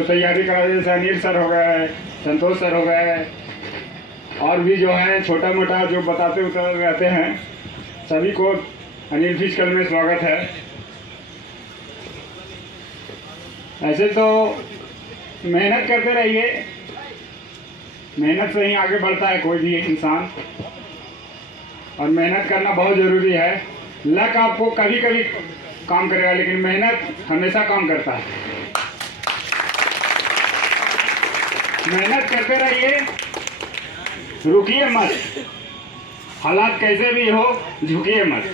जो तैयारी करा रहे, जैसे अनिल सर हो गए, संतोष सर हो गए, और भी जो है छोटा मोटा जो बताते उतर रहते हैं, सभी को अनिल फिजिकल में स्वागत है। ऐसे तो मेहनत करते रहिए, मेहनत से ही आगे बढ़ता है कोई भी इंसान, और मेहनत करना बहुत ज़रूरी है। लक आपको कभी कभी काम करेगा, लेकिन मेहनत हमेशा काम करता है। मेहनत करते रहिए, रुकिए मत, हालात कैसे भी हो झुकिए मत।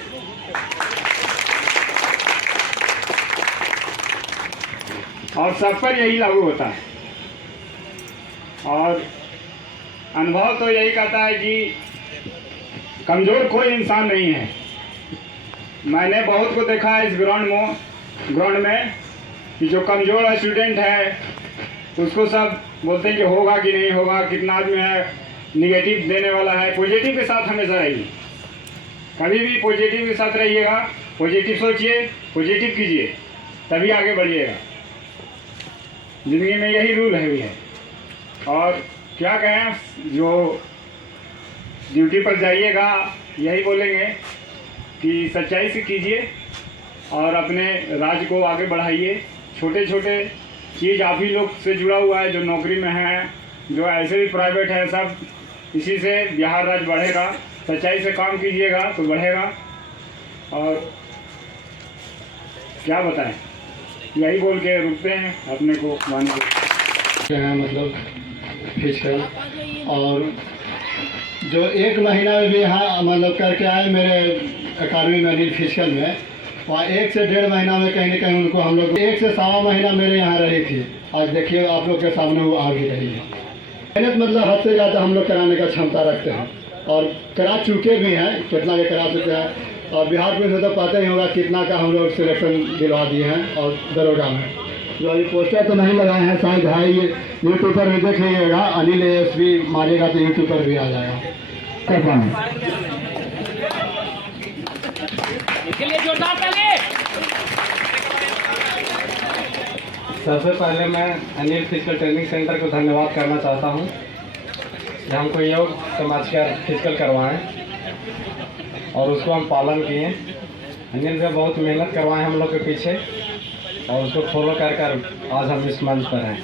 और सब पर यही लागू होता है, और अनुभव तो यही कहता है कि कमज़ोर कोई इंसान नहीं है। मैंने बहुत को देखा है इस ग्राउंड में कि जो कमज़ोर स्टूडेंट है उसको सब बोलते हैं कि होगा कि नहीं होगा, कितना आदमी है निगेटिव देने वाला है। पॉजिटिव के साथ हमेशा रहिए, कभी भी पॉजिटिव के साथ रहिएगा, पॉजिटिव सोचिए, पॉजिटिव कीजिए, तभी आगे बढ़िएगा। ज़िंदगी में यही रूल है। और क्या कहें, जो ड्यूटी पर जाइएगा यही बोलेंगे कि सच्चाई से कीजिए और अपने राज्य को आगे बढ़ाइए। छोटे छोटे चीज़ आप ही लोग से जुड़ा हुआ है, जो नौकरी में है, जो ऐसे भी प्राइवेट है, सब इसी से बिहार राज्य बढ़ेगा। सच्चाई से काम कीजिएगा तो बढ़ेगा। और क्या बताएं, यही बोल के रुकते हैं अपने को मानने मतलब फिजिकल। और जो 1 महीना में भी यहाँ मतलब करके आए मेरे अकादमी में अनिल फिजिकल में, वहाँ 1 से 1.5 महीना में कहीं ना कहीं उनको हम लोग 1 से 1.25 महीना मेरे यहाँ रही थी। आज देखिए आप लोग के सामने वो आ भी रही है। मेहनत मतलब हद से ज़्यादा हम लोग कराने का क्षमता रखते हैं, और करा चुके भी हैं, कितना के करा चुके हैं। और बिहार पुलिस में तो पता ही होगा कितना का हम लोग सिलेक्शन दिलवा दिए हैं। और दरोगा में जो अभी पोस्टर तो नहीं लगाए हैं, शायद है, ये यूट्यूब पर भी देख लीजिएगा, अनिल ASP मारेगा तो यूट्यूब पर भी आ जाएगा। सबसे पहले मैं अनिल फिजिकल ट्रेनिंग सेंटर को धन्यवाद करना चाहता हूं, जो हमको योग समाज का फिजिकल करवाएं और उसको हम पालन किए। अनिल से बहुत मेहनत करवाएं हम लोग के पीछे, और उसको फॉलो कर आज हम इस मंच पर हैं।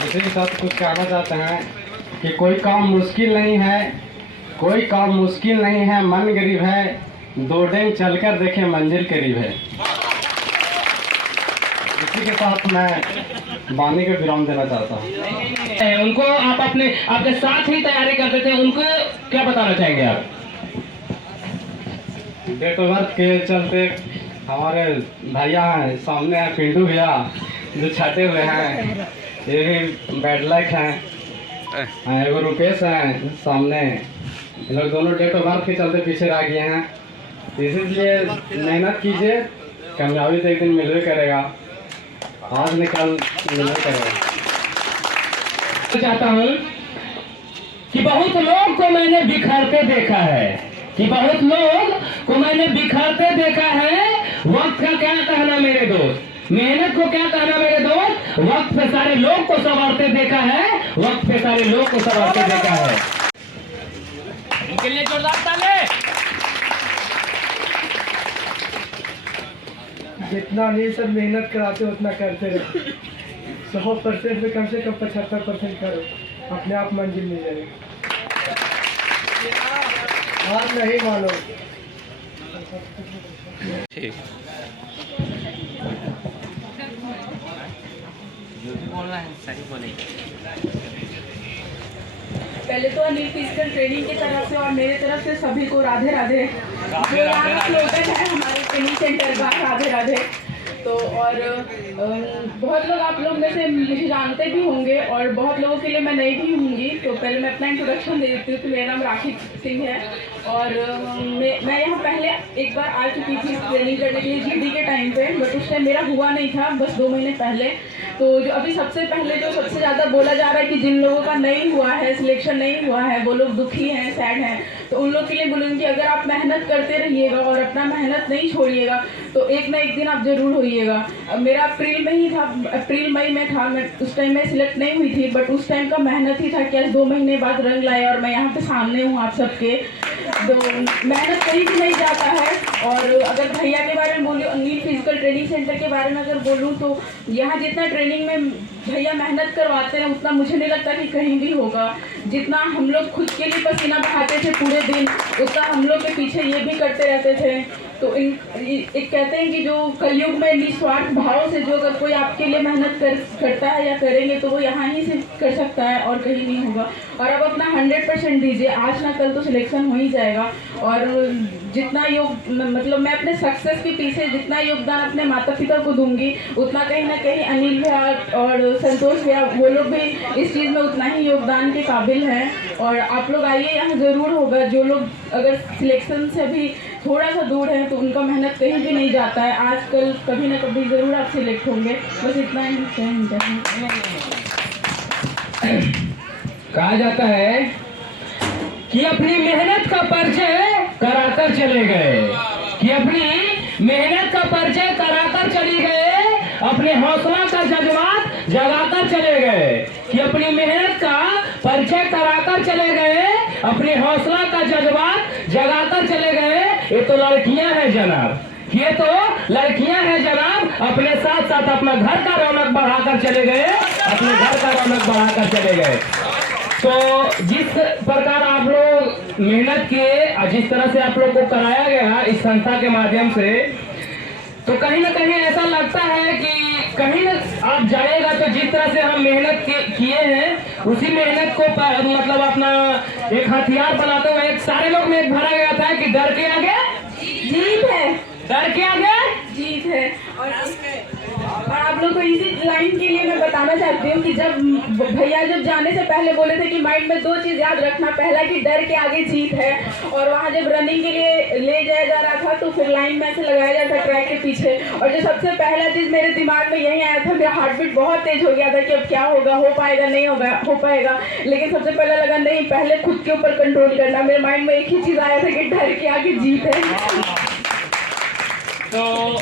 इसी के साथ कुछ कहना चाहते हैं कि कोई काम मुश्किल नहीं है, कोई काम मुश्किल नहीं है, मन गरीब है, 2 डेंग चलकर देखें मंजिल करीब है। इसी के साथ मैं वाणी को विराम देना चाहता हूँ। उनको आप आपके साथ ही तैयारी करते थे, उनको क्या बताना चाहेंगे आप? डेट ऑफ बर्थ के चलते हमारे भैया हैं सामने हैं, पिंटू भैया जो छठे हुए हैं, ये भी बैड लक हैं। एगो रुपेश हैं सामने, ये लोग दोनों डेट ऑफ बर्थ के चलते पीछे रह गए हैं। इसलिए मेहनत कीजिए, कामयाबी तो एक दिन मिलवे करेगा, आज निकल मिलवे करेगा। चाहता हूँ कि बहुत लोग को मैंने बिखरते देखा है, बहुत लोग को मैंने बिखरते देखा है। वक्त का क्या कहना मेरे दोस्त, मेहनत को क्या कहना मेरे दोस्त, वक्त पे सारे लोग को संवारते देखा है, वक्त पे सारे लोग को संवारते देखा है। इनके लिए जोरदार ताली। जितना नहीं सब मेहनत कराते उतना करते रहो। 100% में कम से कम 75% करो, अपने आप मंजिल मिल जाएगी। हार नहीं मानो। ठीक बोलना है, सही बोलेंगे। पहले तो अनिल फिजिकल ट्रेनिंग की तरफ से और मेरे तरफ से सभी को राधे राधे। जो यहाँ स्लोगन है हमारे ट्रेनिंग सेंटर का, राधे राधे। तो और बहुत लोग आप लोग में से मुझे जानते भी होंगे, और बहुत लोगों के लिए मैं नई भी होंगी। तो पहले मैं अपना इंट्रोडक्शन दे देती हूँ। तो मेरा नाम राखी सिंह है, और मैं यहाँ पहले एक बार आ चुकी थी ट्रेनिंग करने के लिए GD के टाइम पे, बट उस टाइम मेरा हुआ नहीं था, बस 2 महीने पहले। तो जो अभी सबसे पहले जो सबसे ज़्यादा बोला जा रहा है कि जिन लोगों का नहीं हुआ है, सिलेक्शन नहीं हुआ है, वो लोग दुखी हैं, सैड हैं, तो उन लोग के लिए बोलूँगी कि अगर आप मेहनत करते रहिएगा और अपना मेहनत नहीं छोड़िएगा तो एक ना एक दिन आप ज़रूर होइएगा। मेरा अप्रैल में ही था, अप्रैल मई में था, मैं उस टाइम में सिलेक्ट नहीं हुई थी, बट उस टाइम का मेहनत ही था कि आज 2 महीने बाद रंग लाया और मैं यहाँ पे सामने हूँ आप सबके। तो मेहनत कहीं भी नहीं जाता है। और अगर भैया के बारे में बोलूँ, नील फिजिकल ट्रेनिंग सेंटर के बारे में अगर बोलूँ तो यहाँ जितना ट्रेनिंग में भैया मेहनत करवाते हैं उतना मुझे नहीं लगता कि कहीं भी होगा। जितना हम लोग खुद के लिए पसीना बहाते थे पूरे दिन, उतना हम लोग के पीछे ये भी करते रहते थे। तो एक कहते हैं कि जो कलयुग में निस्वार्थ भाव से जो अगर कोई आपके लिए मेहनत करता है या करेंगे तो वो यहाँ ही से कर सकता है और कहीं नहीं होगा। और अब अपना 100% दीजिए, आज ना कल तो सिलेक्शन हो ही जाएगा। और जितना मतलब मैं अपने सक्सेस के पीछे जितना योगदान अपने माता पिता को दूंगी, उतना कहीं ना कहीं अनिल भैया और संतोष भैया वो लोग भी इस चीज़ में उतना ही योगदान के काबिल हैं। और आप लोग आइए, यहाँ ज़रूर होगा। जो लोग अगर सिलेक्शन से भी थोड़ा सा दूर है तो उनका मेहनत कहीं भी नहीं जाता है, आजकल कभी ना कभी ज़रूर आप सिलेक्ट होंगे। बस इतना ही कहा जाता है कि अपनी मेहनत का परिचय कराकर चले गए, कि अपनी मेहनत का परिचय कराकर चली गए, अपने हौसला का जज्बात जगाकर चले गए, कि अपनी मेहनत का परिचय कराकर चले गए, अपने हौसला का जज्बात जगाकर चले गए। ये तो लड़कियां हैं जनाब, ये तो लड़कियां हैं जनाब, अपने साथ साथ अपना घर का रौनक बढ़ाकर चले गए, अपने घर का रौनक बढ़ाकर चले गए। तो जिस प्रकार आप लोग मेहनत किए और जिस तरह से आप लोग को कराया गया इस संस्था के माध्यम से, तो कहीं ना कहीं ऐसा लगता है कि कहीं आप जाइएगा तो जिस तरह से हम मेहनत किए हैं उसी मेहनत को मतलब अपना एक हथियार बनाते हुए एक सारे लोग में एक भरा गया था कि डर के आगे जीत है, डर के आगे जीत है। और आप लोग को इसी लाइन के लिए मैं बताना चाहती हूँ कि जब भैया जाने से पहले बोले थे कि माइंड में 2 चीज़ याद रखना, पहला कि डर के आगे जीत है। और वहाँ जब रनिंग के लिए ले जाया जा रहा था तो फिर लाइन में ऐसे लगाया जाता था ट्रैक के पीछे, और जो सबसे पहला चीज़ मेरे दिमाग में यही आया था, मेरा हार्ट बीट बहुत तेज हो गया था कि अब क्या होगा, हो पाएगा नहीं होगा, हो पाएगा। लेकिन सबसे पहले लगा नहीं, पहले खुद के ऊपर कंट्रोल करना। मेरे माइंड में एक ही चीज़ आया था कि डर के आगे जीत है। तो